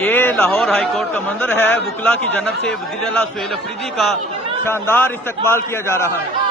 ये Lahore high court का मंजर है। वकला की जानब से वज़ीर आला सुहेल अफरीदी का शानदार इस्तकबाल किया जा रहा है।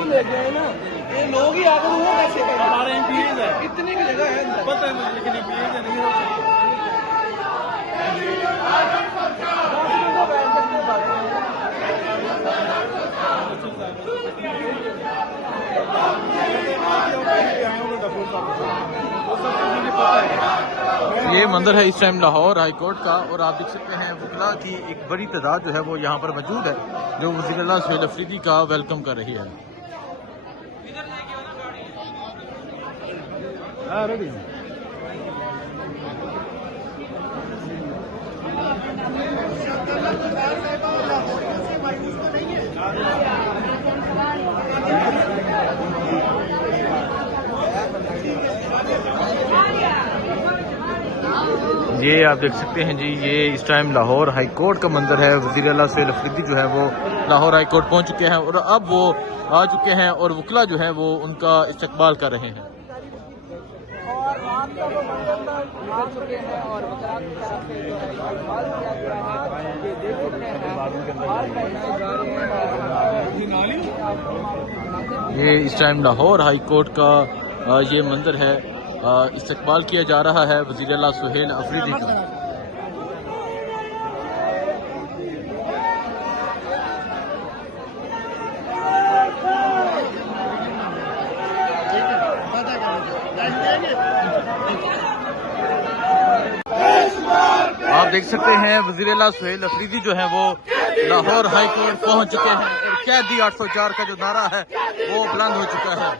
ले गए ना, ये लोग ही आकर वो कैसे करें? हमारे एमपीएज है, कितनी की जगह है पता है मुझे, लेकिन एमपीएज है नहीं ये मंदिर है इस टाइम लाहौर हाई कोर्ट का। और आप देख सकते हैं वकला की एक बड़ी तादाद जो है वो यहाँ पर मौजूद है, जो वज़ीर आला सुहेल अफरीदी का वेलकम कर रही है। ये आप देख सकते हैं जी, ये इस टाइम लाहौर हाई कोर्ट का मंजर है। वज़ीर आला सुहेल अफरीदी जो है वो लाहौर हाई कोर्ट पहुंच चुके हैं और अब वो आ चुके हैं और वकला जो है वो उनका इस्तकबाल कर रहे हैं। ये इस टाइम लाहौर हाई कोर्ट का ये मंजर है, इस्तकबाल किया जा रहा है वज़ीर आला सुहेल अफरीदी का। आप देख सकते हैं वज़ीर आला सुहेल अफरीदी जो है वो लाहौर हाई कोर्ट पहुंच चुके हैं और कैदी 804 का जो नारा है वो बुलंद हो चुका है।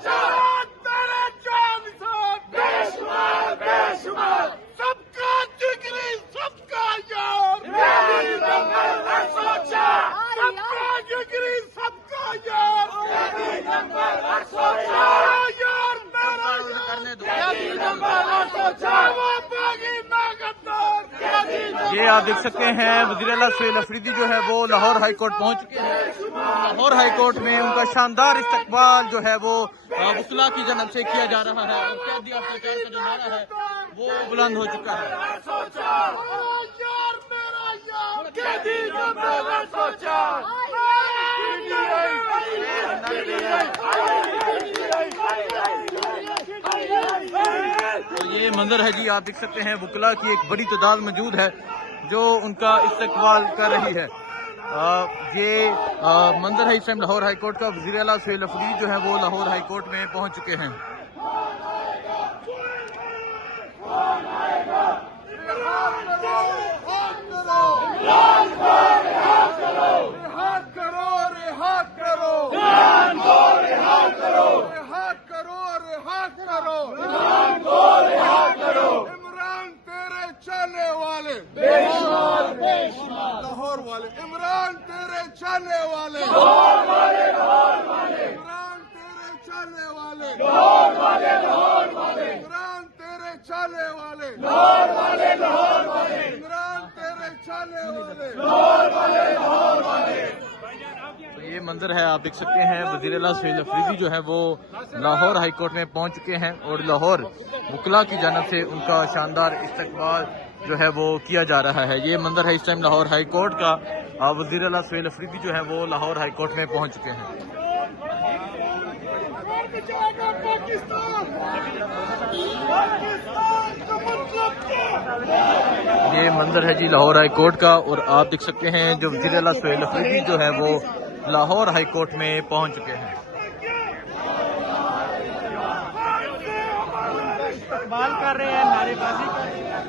ये आप देख सकते हैं वज़ीर आला सुहेल अफरीदी जो है वो लाहौर हाई कोर्ट पहुंच चुके हैं। लाहौर हाई कोर्ट में उनका शानदार इस्तकबाल जो है वो वकला की जानब से किया जा रहा है और कैदी 804 का जो नारा है वो बुलंद हो चुका है। तो ये मंजर है जी, आप देख सकते हैं वकला की एक बड़ी तादाद मौजूद है जो उनका इस्तकबाल कर रही है। ये मंजर है इस टाइम लाहौर हाई कोर्ट का। वज़ीर आला सुहेल अफरीदी जो है वो लाहौर हाई कोर्ट में पहुंच चुके हैं। लाहौर वाले इमरान तेरे चाहने वाले, लाहौर वाले, लाहौर वाले, इमरान तेरे चाहने वाले, लाहौर वाले, लाहौर वाले, इमरान तेरे चाहने वाले, लाहौर वाले, लाहौर वाले, इमरान तेरे चाहने वाले, लाहौर वाले, लाहौर वाले। तो ये मंजर है, आप देख सकते हैं वज़ीर आला सुहेल अफरीदी जो है वो लाहौर हाई कोर्ट में पहुंच चुके हैं और लाहौर वकला की जानब से उनका शानदार इस्तकबाल जो है वो किया जा रहा है। ये मंजर है इस टाइम लाहौर हाई कोर्ट का। वज़ीर आला सुहेल अफरीदी जो है वो लाहौर हाई कोर्ट में पहुंच चुके हैं। और बचाएगा पाकिस्तान। पाकिस्तान का मतलब क्या? ये मंजर है जी लाहौर हाई कोर्ट का, और आप देख सकते हैं जो वज़ीर आला सुहेल अफरीदी जो है वो लाहौर हाई कोर्ट में पहुंच चुके हैं। इस्तेमाल कर रहे हैं, नारेबाजी कर रहे हैं।